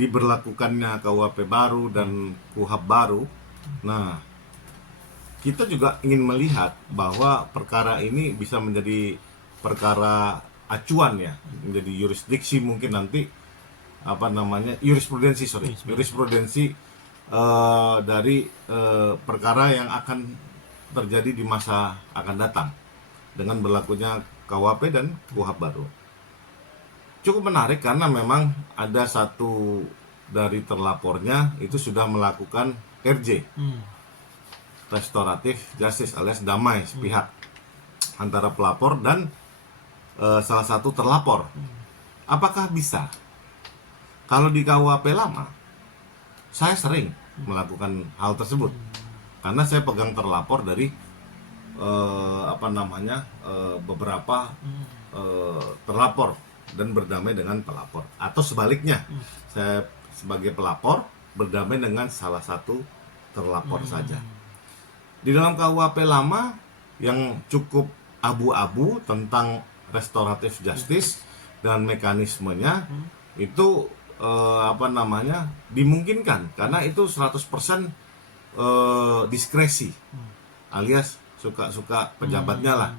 diberlakukannya KUHP baru dan KUHAP baru. Nah, kita juga ingin melihat bahwa perkara ini bisa menjadi perkara acuan ya, menjadi yurisdiksi mungkin nanti jurisprudensi dari perkara yang akan terjadi di masa akan datang dengan berlakunya KUHP dan KUHAP baru. Cukup menarik karena memang ada satu dari terlapornya itu sudah melakukan RJ, restoratif justice alias damai sepihak antara pelapor dan salah satu terlapor. Apakah bisa? Kalau di KUHP lama, saya sering melakukan hal tersebut karena saya pegang terlapor dari beberapa terlapor dan berdamai dengan pelapor, atau sebaliknya, saya sebagai pelapor berdamai dengan salah satu terlapor saja. Di dalam KUHP lama yang cukup abu-abu tentang restoratif justice dan mekanismenya itu dimungkinkan karena itu 100% diskresi, alias suka-suka pejabatnya lah,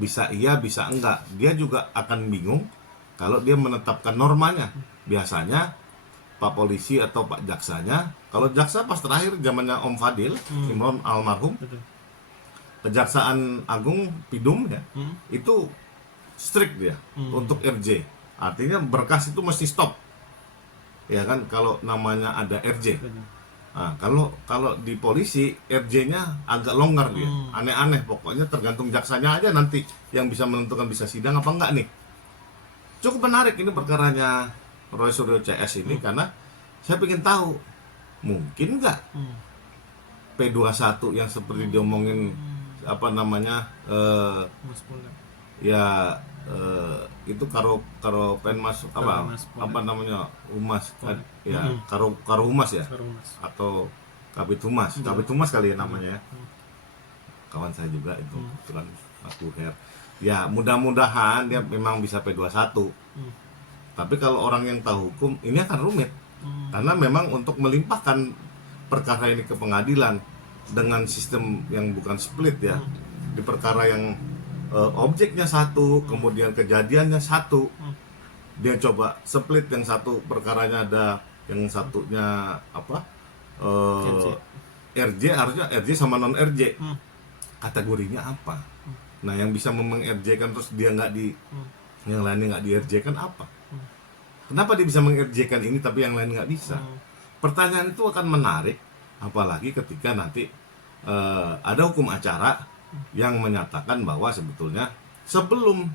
bisa iya bisa enggak. Dia juga akan bingung kalau dia menetapkan normanya. Biasanya Pak Polisi atau Pak Jaksanya, kalau Jaksa pas terakhir zamannya Om Fadil Imron almarhum, Kejaksaan Agung Pidum ya, itu strict dia untuk RJ. Artinya berkas itu mesti stop, ya kan, kalau namanya ada RJ. Nah, kalau di polisi RJ-nya agak longgar dia, aneh-aneh. Pokoknya tergantung jaksanya aja nanti yang bisa menentukan bisa sidang apa enggak nih. Cukup menarik ini perkaranya Roy Suryo CS ini karena saya ingin tahu mungkin nggak P21 yang seperti diomongin itu karo penmas humas ya, karo humas ya, atau kabit humas kali ya namanya ya. Kawan saya juga itu kan Mas Buher. Ya mudah-mudahan dia memang bisa P21. Tapi kalau orang yang tahu hukum ini akan rumit karena memang untuk melimpahkan perkara ini ke pengadilan dengan sistem yang bukan split ya, di perkara yang objeknya satu, kemudian kejadiannya satu, dia coba split, yang satu perkaranya ada, yang satunya RJ, harusnya RJ sama non RJ, kategorinya apa? Nah yang bisa meng-RJ kan terus dia nggak di, yang lainnya nggak di RJ kan apa? Kenapa dia bisa meng-RJ kan ini tapi yang lain nggak bisa? Pertanyaan itu akan menarik, apalagi ketika nanti ada hukum acara yang menyatakan bahwa sebetulnya sebelum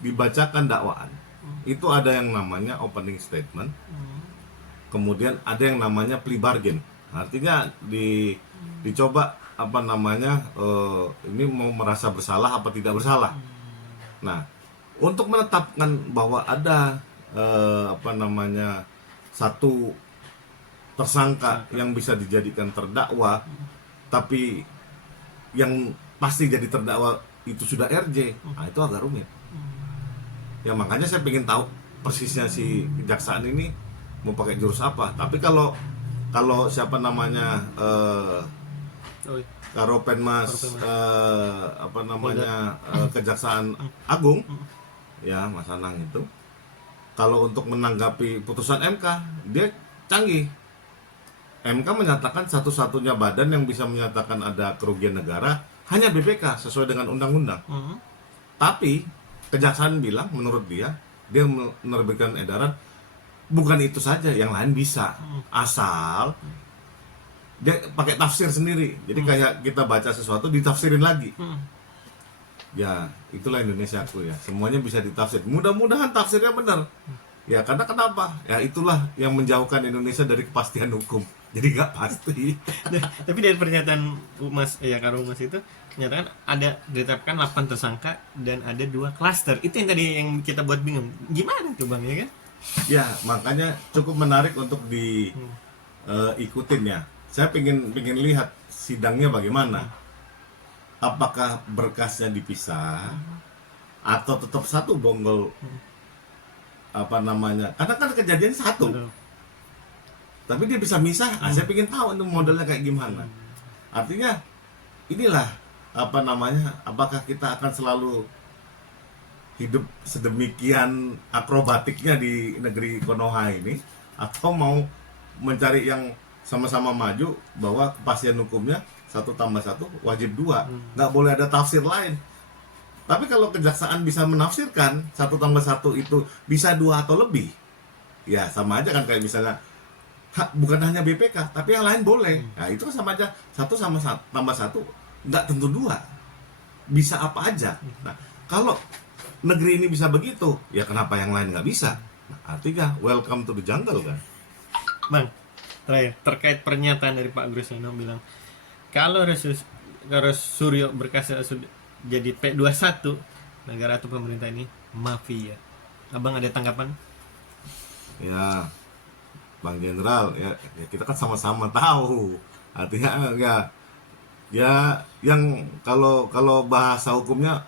dibacakan dakwaan itu ada yang namanya opening statement, kemudian ada yang namanya plea bargain. Artinya dicoba ini mau merasa bersalah apa tidak bersalah. Nah, untuk menetapkan bahwa ada satu tersangka yang bisa dijadikan terdakwa, tapi yang pasti jadi terdakwa itu sudah RJ, nah itu agak rumit. Ya makanya saya pengen tahu persisnya si kejaksaan ini mau pakai jurus apa. Tapi kalau karo penmas Kejaksaan Agung ya, Mas Anang itu, kalau untuk menanggapi putusan MK dia canggih. MK menyatakan satu-satunya badan yang bisa menyatakan ada kerugian negara hanya BPK sesuai dengan undang-undang. Tapi kejaksaan bilang menurut dia menerbitkan edaran bukan itu saja, yang lain bisa, asal dia pakai tafsir sendiri. Jadi kayak kita baca sesuatu ditafsirin lagi. Ya itulah Indonesia aku ya, semuanya bisa ditafsir. Mudah-mudahan tafsirnya benar. Ya karena kenapa? Ya itulah yang menjauhkan Indonesia dari kepastian hukum. Jadi nggak pasti. Tapi dari pernyataan Humas ya, Karo Humas itu menyatakan ada ditetapkan 8 tersangka dan ada 2 klaster. Itu yang tadi yang kita buat bingung. Gimana tuh Bang, ya kan? Ya makanya cukup menarik untuk diikutin ya. Saya pengen lihat sidangnya bagaimana. Apakah berkasnya dipisah atau tetap satu bonggol karena kan kejadian satu. tapi dia bisa misah. Saya pengen tahu itu modelnya kayak gimana. Artinya inilah apa namanya, apakah kita akan selalu hidup sedemikian akrobatiknya di negeri Konoha ini, atau mau mencari yang sama-sama maju bahwa kepastian hukumnya 1+1 wajib 2, nggak boleh ada tafsir lain. Tapi kalau kejaksaan bisa menafsirkan 1+1 itu bisa 2 atau lebih, ya sama aja kan kayak misalnya bukan hanya BPK tapi yang lain boleh. Nah itu kan sama aja 1+1 nggak tentu 2, bisa apa aja. Nah kalau negeri ini bisa begitu, ya kenapa yang lain nggak bisa? Nah, artinya welcome to the jungle kan. Bang, terakhir terkait pernyataan dari Pak Groseno bilang kalau Suryo berkasa sudah jadi P21, negara atau pemerintah ini mafia. Abang ada tanggapan? Ya Bang Jenderal, ya kita kan sama-sama tahu. Artinya ya yang kalau bahasa hukumnya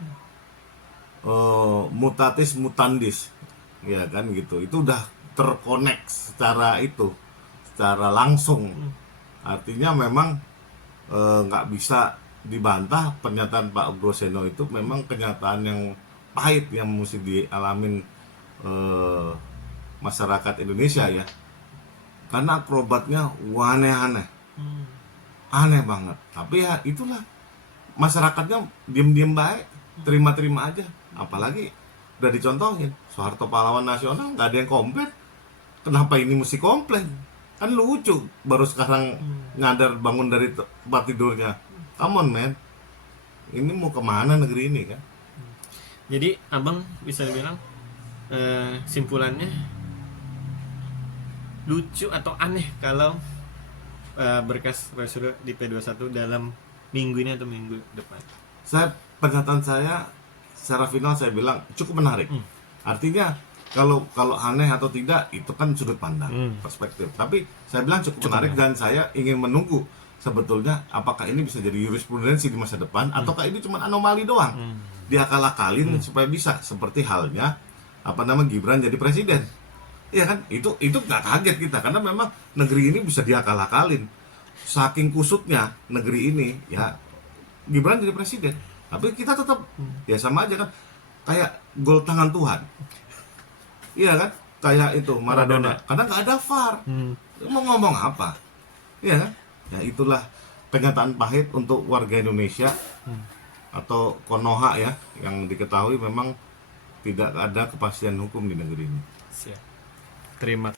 mutatis mutandis, ya kan gitu. Itu udah terkonek secara langsung. Artinya memang nggak bisa dibantah pernyataan Pak Groseno itu memang kenyataan yang pahit yang mesti dialamin masyarakat Indonesia ya, karena akrobatnya aneh-aneh, aneh banget. Tapi ya itulah, masyarakatnya diem-diem baik, terima-terima aja. Apalagi udah dicontohin Soeharto pahlawan nasional nggak ada yang komplain, kenapa ini mesti komplain? Kan lucu, baru sekarang nyadar bangun dari tempat tidurnya. Come on man, ini mau kemana negeri ini kan? Jadi abang bisa bilang simpulannya lucu atau aneh kalau berkas Suryo di P21 dalam minggu ini atau minggu depan. Pernyataan saya secara final saya bilang cukup menarik. Artinya kalau aneh atau tidak itu kan sudut pandang, perspektif. Tapi saya bilang cukup menarik dan saya ingin menunggu sebetulnya apakah ini bisa jadi jurisprudensi di masa depan ataukah ini cuma anomali doang. Diakal-akalin supaya bisa seperti halnya Gibran jadi presiden. Iya kan? Itu nggak kaget kita karena memang negeri ini bisa diakal-akalin. Saking kusutnya negeri ini ya, Gibran jadi presiden. Tapi kita tetap ya sama aja kan, kayak gol tangan Tuhan. Iya kan? Kayak itu Maradona. Karena nggak ada VAR. Mau ngomong apa? Iya kan? Ya itulah kenyataan pahit untuk warga Indonesia atau Konoha ya, yang diketahui memang tidak ada kepastian hukum di negeri ini. Siap. Terima